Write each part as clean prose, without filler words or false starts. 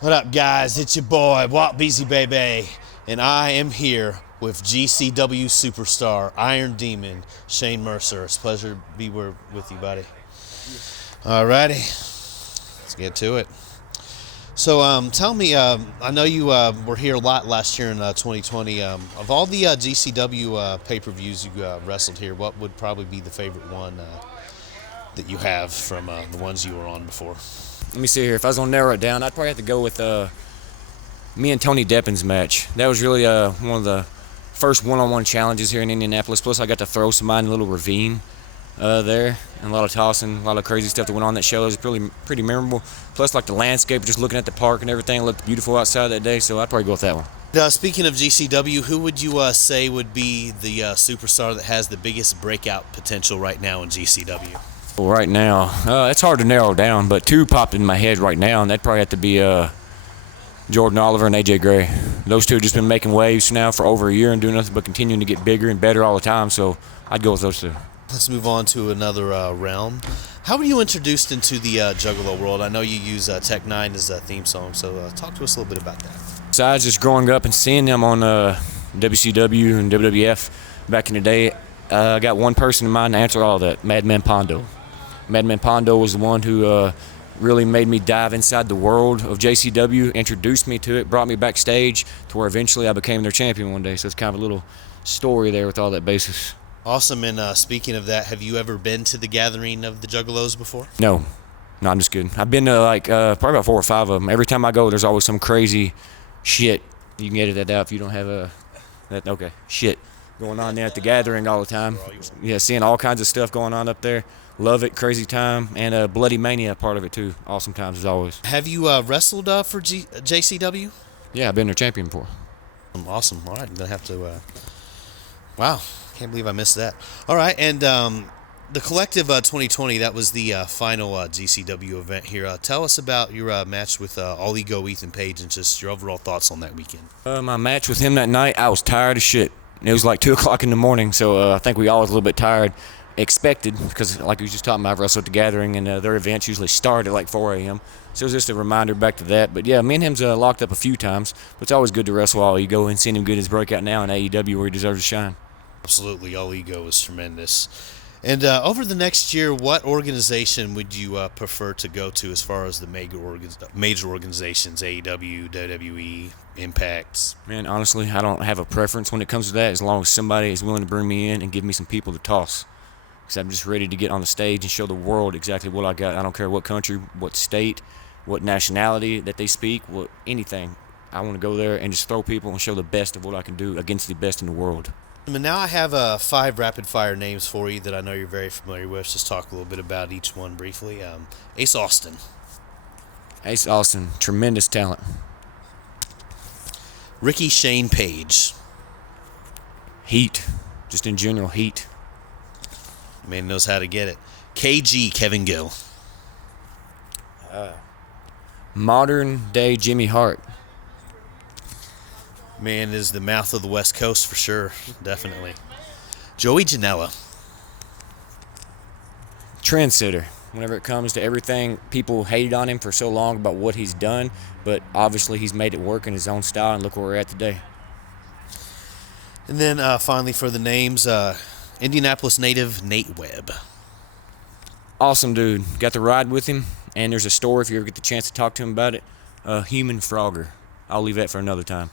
What up, guys? It's your boy, Walt Beezy Baby, and I am here with GCW Superstar, Iron Demon, Shane Mercer. It's a pleasure to be with you, buddy. Alrighty, let's get to it. So, tell me, I know you were here a lot last year in 2020. Of all the GCW pay-per-views you wrestled here, what would probably be the favorite one that you have from the ones you were on before? Let me see here. If I was gonna narrow it down, I'd probably have to go with me and Tony Deppin's match. That was really one of the first one-on-one challenges here in Indianapolis. Plus, I got to throw somebody in a little ravine there, and a lot of tossing, a lot of crazy stuff that went on that show. It was really pretty memorable. Plus, like the landscape, just looking at the park and everything, it looked beautiful outside that day. So I'd probably go with that one. Speaking of GCW, who would you say would be the superstar that has the biggest breakout potential right now in GCW? Well, right now, it's hard to narrow down, but two popped in my head right now, and that'd probably have to be Jordan Oliver and AJ Gray. Those two have just been making waves now for over a year and doing nothing but continuing to get bigger and better all the time, so I'd go with those two. Let's move on to another realm. How were you introduced into the Juggalo world? I know you use Tech 9 as a theme song, so talk to us a little bit about that. Besides just growing up and seeing them on WCW and WWF back in the day, I got one person in mind to answer all of that, Madman Pondo. Madman Pondo was the one who really made me dive inside the world of JCW, introduced me to it, brought me backstage to where eventually I became their champion one day. So it's kind of a little story there with all that basis. Awesome. And speaking of that, have you ever been to the gathering of the Juggalos before? No, I'm just kidding. I've been to probably about 4 or 5 of them. Every time I go, there's always some crazy shit. You can edit that out if you don't have shit going on there at the gathering all the time. Yeah, seeing all kinds of stuff going on up there. Love it, crazy time, and Bloody Mania part of it too. Awesome times as always. Have you wrestled for JCW? Yeah, I've been their champion before. Awesome. All right, I'm gonna have to. Wow, can't believe I missed that. All right, and the Collective 2020, that was the final GCW event here. Tell us about your match with All Ego Ethan Page and just your overall thoughts on that weekend. My match with him that night, I was tired as shit. It was like 2 o'clock in the morning, so I think we all was a little bit tired. Expected, because like we were just talking about, I wrestled at the gathering, and their events usually start at like 4 a.m. So it was just a reminder back to that. But yeah, me and him's locked up a few times, but it's always good to wrestle All Ego and seeing him get his breakout now in AEW where he deserves to shine. Absolutely, All Ego is tremendous. And over the next year, what organization would you prefer to go to as far as the major organizations, AEW, WWE, Impact? Man, honestly, I don't have a preference when it comes to that, as long as somebody is willing to bring me in and give me some people to toss. Because I'm just ready to get on the stage and show the world exactly what I got. I don't care what country, what state, what nationality that they speak, anything. I want to go there and just throw people and show the best of what I can do against the best in the world. And now I have 5 rapid-fire names for you that I know you're very familiar with. Just talk a little bit about each one briefly. Ace Austin. Ace Austin, tremendous talent. Ricky Shane Page. Heat, just in general, heat. Man knows how to get it. KG Kevin Gill. Modern day Jimmy Hart. Man is the mouth of the West Coast for sure, definitely. Joey Janela. Trendsetter. Whenever it comes to everything, people hated on him for so long about what he's done, but obviously he's made it work in his own style, and look where we're at today. And then finally for the names, Indianapolis native Nate Webb. Awesome dude. Got to ride with him, and there's a story if you ever get the chance to talk to him about it. Human Frogger. I'll leave that for another time.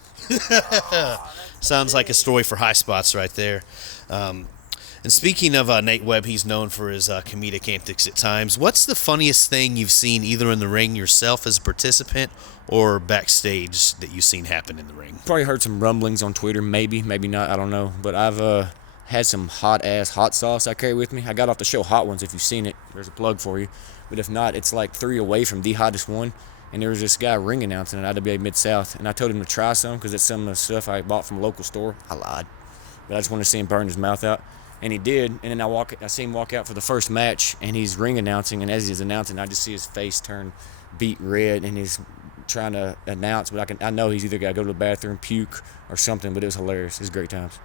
Sounds like a story for high spots right there. And speaking of Nate Webb, he's known for his comedic antics at times. What's the funniest thing you've seen either in the ring yourself as a participant or backstage that you've seen happen in the ring? Probably heard some rumblings on Twitter, maybe not, I don't know. But I've had some hot-ass hot sauce I carry with me. I got off the show Hot Ones, if you've seen it. There's a plug for you. But if not, it's like 3 away from the hottest one. And there was this guy ring announcing at IWA Mid-South, and I told him to try some because it's some of the stuff I bought from a local store. I lied. But I just wanted to see him burn his mouth out. And he did, and then I see him walk out for the first match, and he's ring announcing, and as he's announcing, I just see his face turn beet red, and he's trying to announce, but I know he's either got to go to the bathroom, puke, or something, but it was hilarious. It was great times.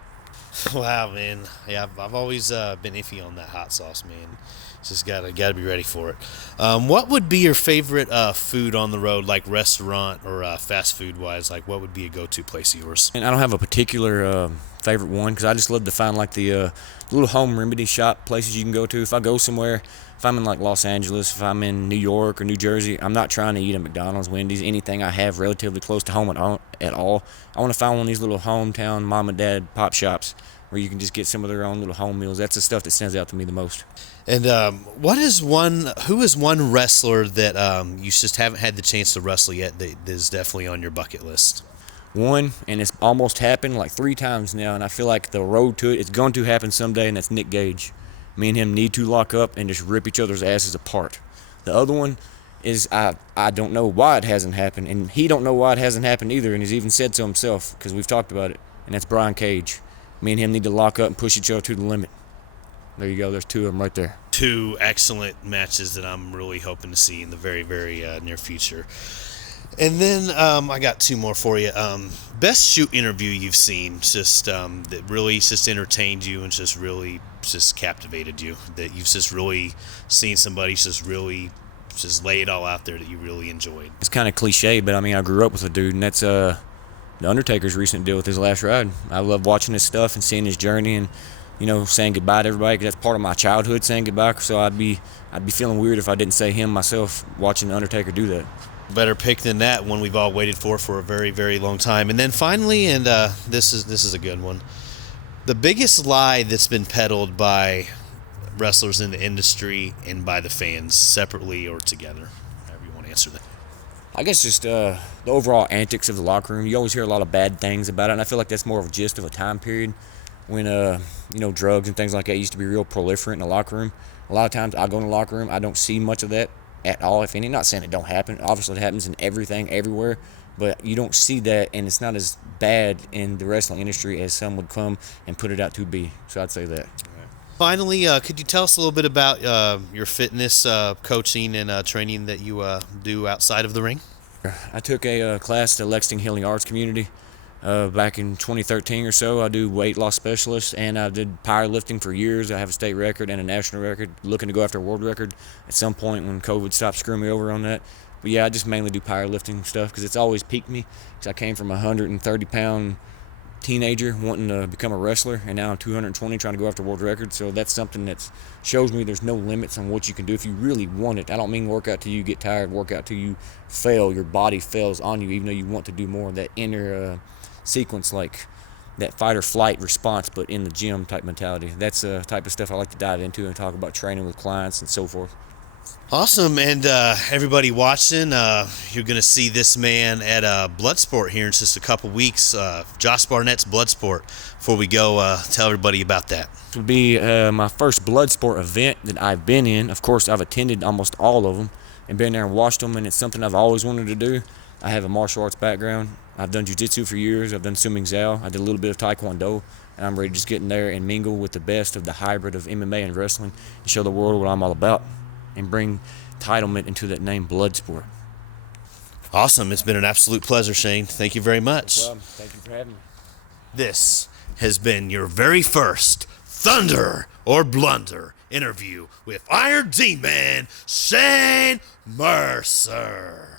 Wow, man. Yeah, I've always been iffy on that hot sauce, man. Just gotta be ready for it. What would be your favorite food on the road, like restaurant or fast food wise? Like, what would be a go-to place of yours? And I don't have a particular favorite one because I just love to find like the little home remedy shop places you can go to. If I go somewhere, if I'm in like Los Angeles, if I'm in New York or New Jersey, I'm not trying to eat at McDonald's, Wendy's, anything I have relatively close to home at all. I want to find one of these little hometown mom and dad pop shops where you can just get some of their own little home meals. That's the stuff that stands out to me the most. And who is one wrestler that you just haven't had the chance to wrestle yet that is definitely on your bucket list? One, and it's almost happened like 3 times now, and I feel like the road to it's going to happen someday, and that's Nick Gage. Me and him need to lock up and just rip each other's asses apart. The other one is I don't know why it hasn't happened, and he don't know why it hasn't happened either, and he's even said so himself because we've talked about it, and that's Brian Cage. Me and him need to lock up and push each other to the limit. There you go. There's 2 of them right there. 2 excellent matches that I'm really hoping to see in the very, very near future. And then I got 2 more for you. Best shoot interview you've seen, just that really just entertained you and just really just captivated you. That you've just really seen somebody just really just lay it all out there that you really enjoyed. It's kind of cliche, but I mean I grew up with a dude, and that's The Undertaker's recent deal with his last ride. I love watching his stuff and seeing his journey and, you know, saying goodbye to everybody, because that's part of my childhood, saying goodbye. So I'd be feeling weird if I didn't say him myself watching The Undertaker do that. Better pick than that, one we've all waited for a very, very long time. And then finally, and this is a good one, the biggest lie that's been peddled by wrestlers in the industry and by the fans, separately or together, however you want to answer that. I guess just the overall antics of the locker room. You always hear a lot of bad things about it, and I feel like that's more of a gist of a time period when drugs and things like that used to be real proliferate in the locker room. A lot of times I go in the locker room, I don't see much of that at all, if any. Not saying it don't happen. Obviously it happens in everything, everywhere, but you don't see that, and it's not as bad in the wrestling industry as some would come and put it out to be. So I'd say that. Finally, could you tell us a little bit about your fitness coaching and training that you do outside of the ring? I took a class to Lexington Healing Arts Community back in 2013 or so. I do weight loss specialist, and I did powerlifting for years. I have a state record and a national record, looking to go after a world record at some point when COVID stopped screwing me over on that. But yeah, I just mainly do powerlifting stuff because it's always piqued me, because I came from a 130-pound teenager wanting to become a wrestler, and now I'm 220 trying to go after world records. So that's something that shows me there's no limits on what you can do if you really want it. I don't mean work out till you get tired, work out till you fail, your body fails on you, even though you want to do more. That inner sequence, like that fight or flight response, but in the gym type mentality. That's the type of stuff I like to dive into and talk about training with clients and so forth. Awesome, and everybody watching, you're going to see this man at Bloodsport here in just a couple weeks. Josh Barnett's Bloodsport. Before we go, tell everybody about that. It will be my first Bloodsport event that I've been in. Of course, I've attended almost all of them and been there and watched them, and it's something I've always wanted to do. I have a martial arts background. I've done jiu-jitsu for years. I've done swimming zao. I did a little bit of taekwondo, and I'm ready to just get in there and mingle with the best of the hybrid of MMA and wrestling and show the world what I'm all about, and bring entitlement into that name, Bloodsport. Awesome. It's been an absolute pleasure, Shane. Thank you very much. No problem. Thank you for having me. This has been your very first Thunder or Blunder interview with Iron Demon Shane Mercer.